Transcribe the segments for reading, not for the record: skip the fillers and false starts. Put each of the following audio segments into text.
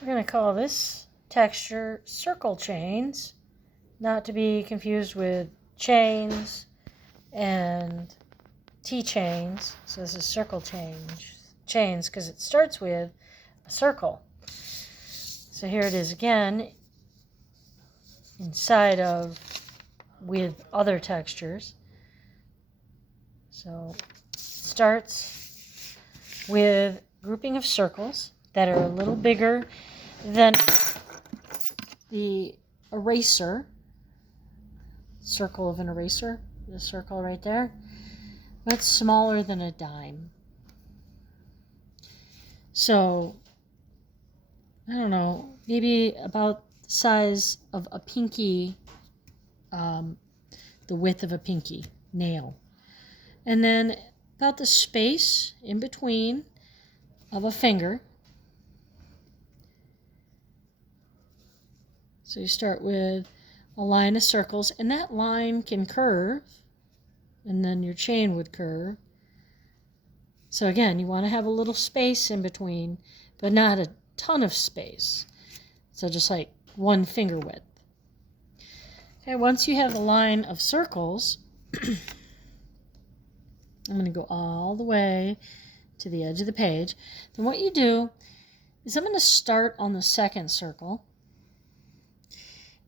We're going to call this texture circle chains, not to be confused with chains and T-chains. So this is circle chains because it starts with a circle. So here it is again inside of with other textures. So it starts with grouping of circles that are a little bigger than the eraser, circle of an eraser, the circle right there, but smaller than a dime. So, I don't know, maybe about the size of a pinky, the width of a pinky nail. And then about the space in between of a finger. So you start with a line of circles, and that line can curve, and then your chain would curve. So again, you want to have a little space in between, but not a ton of space. So just like one finger width. Okay, once you have a line of circles, I'm going to go all the way to the edge of the page. Then what you do is I'm going to start on the second circle.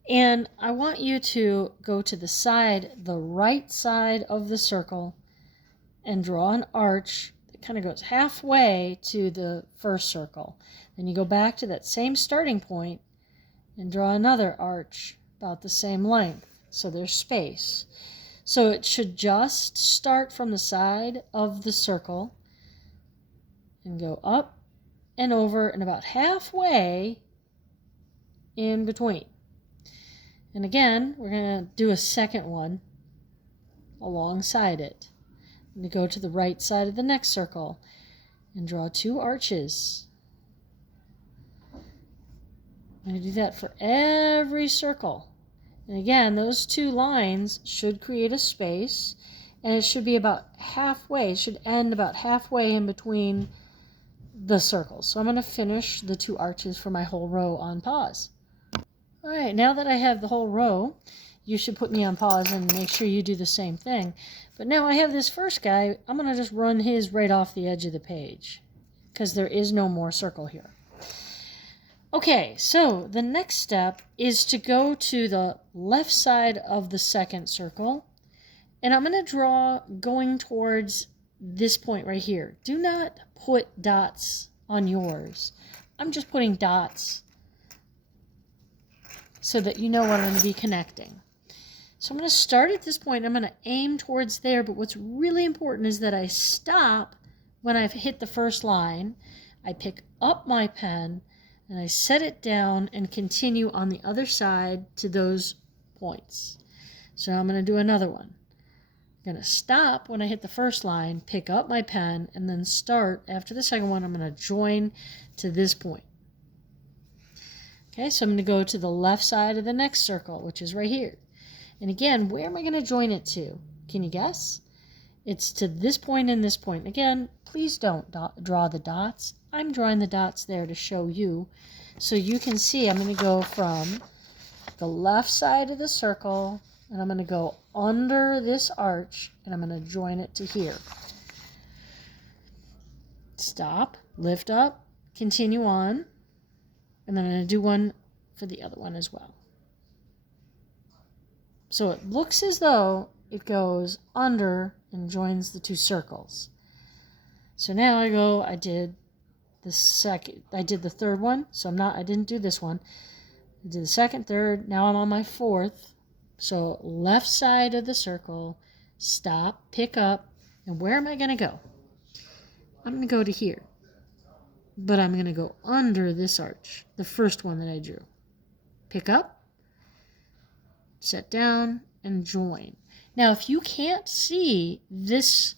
And I want you to go to the side, the right side of the circle, and draw an arch that kind of goes halfway to the first circle. Then you go back to that same starting point and draw another arch about the same length. So there's space. So it should just start from the side of the circle and go up and over and about halfway in between. And again, we're going to do a second one alongside it. I'm going to go to the right side of the next circle and draw two arches. I'm going to do that for every circle. And again, those two lines should create a space, and it should be about halfway, it should end about halfway in between the circles. So I'm going to finish the two arches for my whole row on pause. All right, now that I have the whole row, you should put me on pause and make sure you do the same thing. But now I have this first guy, I'm going to just run his right off the edge of the page because there is no more circle here. Okay, so the next step is to go to the left side of the second circle, and I'm going to draw going towards this point right here. Do not put dots on yours. I'm just putting dots so that you know what I'm going to be connecting. So I'm going to start at this point. I'm going to aim towards there, but what's really important is that I stop when I've hit the first line. I pick up my pen and I set it down and continue on the other side to those points. So I'm going to do another one. I'm going to stop when I hit the first line, pick up my pen, and then start after the second one. I'm going to join to this point. Okay, so I'm going to go to the left side of the next circle, which is right here. And again, where am I going to join it to? Can you guess? It's to this point and this point. Again, please don't draw the dots. I'm drawing the dots there to show you. So you can see I'm going to go from the left side of the circle, and I'm going to go under this arch, and I'm going to join it to here. Stop, lift up, continue on. And then I'm going to do one for the other one as well. So it looks as though it goes under and joins the two circles. So now I did the third one. So I didn't do this one. I did the second, third. Now I'm on my fourth. So left side of the circle, stop, pick up, and where am I going to go? I'm going to go to here. But I'm going to go under this arch, the first one that I drew. Pick up, set down, and join. Now, if you can't see this,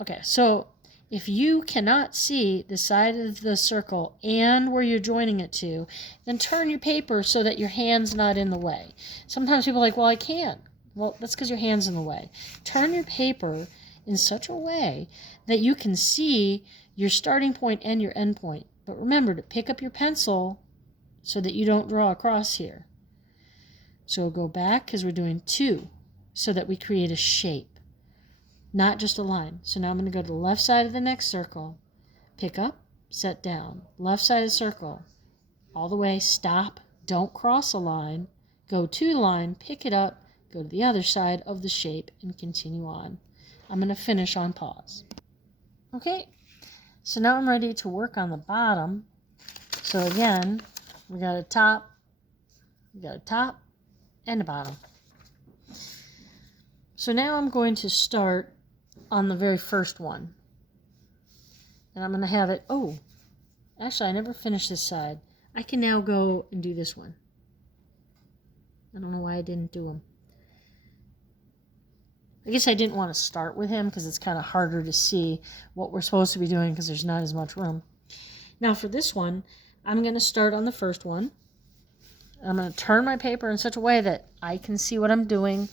okay, so if you cannot see the side of the circle and where you're joining it to, then turn your paper so that your hand's not in the way. Sometimes people are like, well, I can't. Well, that's because your hand's in the way. Turn your paper in such a way that you can see your starting point and your end point. But remember to pick up your pencil so that you don't draw across here. So go back because we're doing 2 so that we create a shape, not just a line. So now I'm going to go to the left side of the next circle, pick up, set down, left side of the circle, all the way, stop, don't cross a line, go to the line, pick it up, go to the other side of the shape, and continue on. I'm going to finish on pause. Okay, so now I'm ready to work on the bottom. So again, we got a top, and a bottom. So now I'm going to start on the very first one. And I'm going to have it, oh, actually I never finished this side. I can now go and do this one. I don't know why I didn't do them. I guess I didn't want to start with him because it's kind of harder to see what we're supposed to be doing because there's not as much room. Now for this one, I'm going to start on the first one. I'm going to turn my paper in such a way that I can see what I'm doing,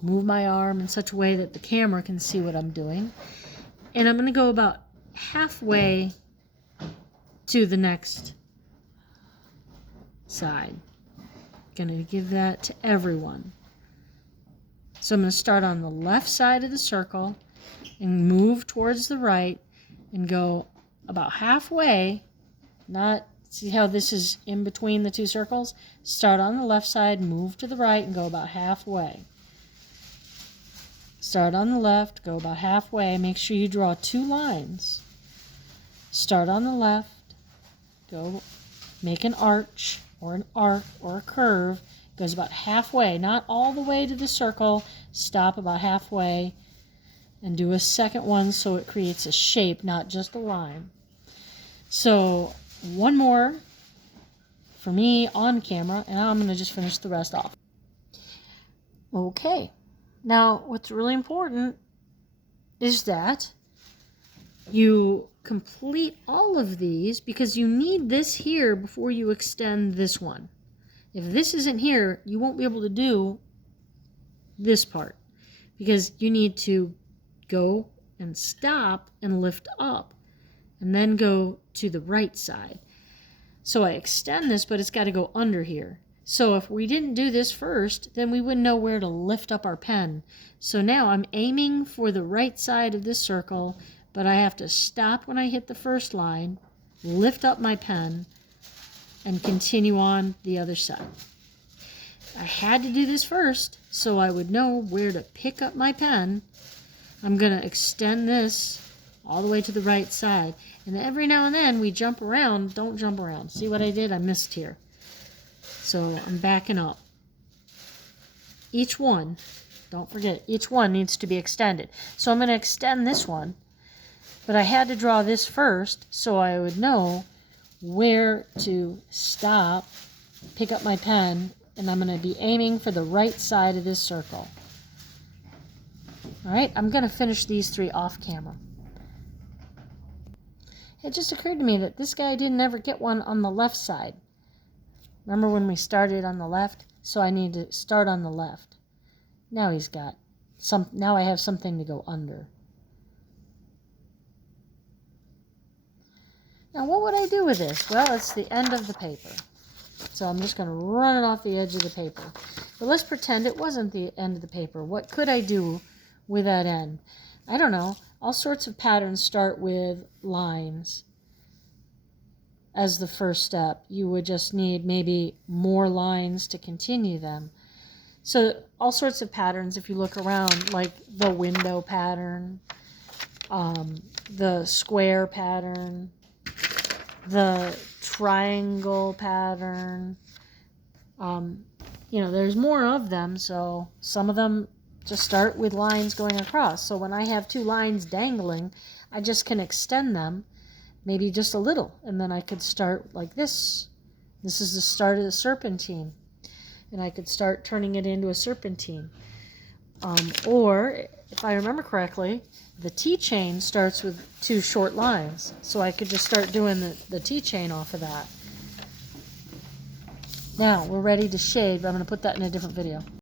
move my arm in such a way that the camera can see what I'm doing, and I'm going to go about halfway to the next side. Going to give that to everyone. So I'm going to start on the left side of the circle and move towards the right and go about halfway, not, see how this is in between the 2 circles? Start on the left side, move to the right, and go about halfway. Start on the left, go about halfway. Make sure you draw 2 lines. Start on the left, go make an arch or an arc or a curve. Goes about halfway, not all the way to the circle. Stop about halfway and do a second one so it creates a shape, not just a line. So one more for me on camera, and I'm going to just finish the rest off. Okay, now what's really important is that you complete all of these because you need this here before you extend this one. If this isn't here, you won't be able to do this part because you need to go and stop and lift up and then go to the right side. So I extend this, but it's got to go under here. So if we didn't do this first, then we wouldn't know where to lift up our pen. So now I'm aiming for the right side of this circle, but I have to stop when I hit the first line, lift up my pen, and continue on the other side. I had to do this first so I would know where to pick up my pen. I'm going to extend this all the way to the right side. And every now and then we jump around. Don't jump around. See what I did? I missed here. So I'm backing up. Each one, don't forget, each one needs to be extended. So I'm going to extend this one. But I had to draw this first so I would know where to stop, pick up my pen, and I'm going to be aiming for the right side of this circle. All right, I'm going to finish these 3 off camera. It just occurred to me that this guy didn't ever get one on the left side. Remember when we started on the left? So I need to start on the left. Now he's got some. Now I have something to go under. Now what would I do with this? Well, it's the end of the paper. So I'm just going to run it off the edge of the paper. But let's pretend it wasn't the end of the paper. What could I do with that end? I don't know. All sorts of patterns start with lines as the first step. You would just need maybe more lines to continue them. So all sorts of patterns, if you look around, like the window pattern, the square pattern, the triangle pattern, there's more of them, so some of them just start with lines going across. So when I have 2 lines dangling, I just can extend them maybe just a little, and then I could start like this. This is the start of the serpentine, and I could start turning it into a serpentine. Or, if I remember correctly, the T-chain starts with 2 short lines, so I could just start doing the T-chain off of that. Now, we're ready to shade, but I'm going to put that in a different video.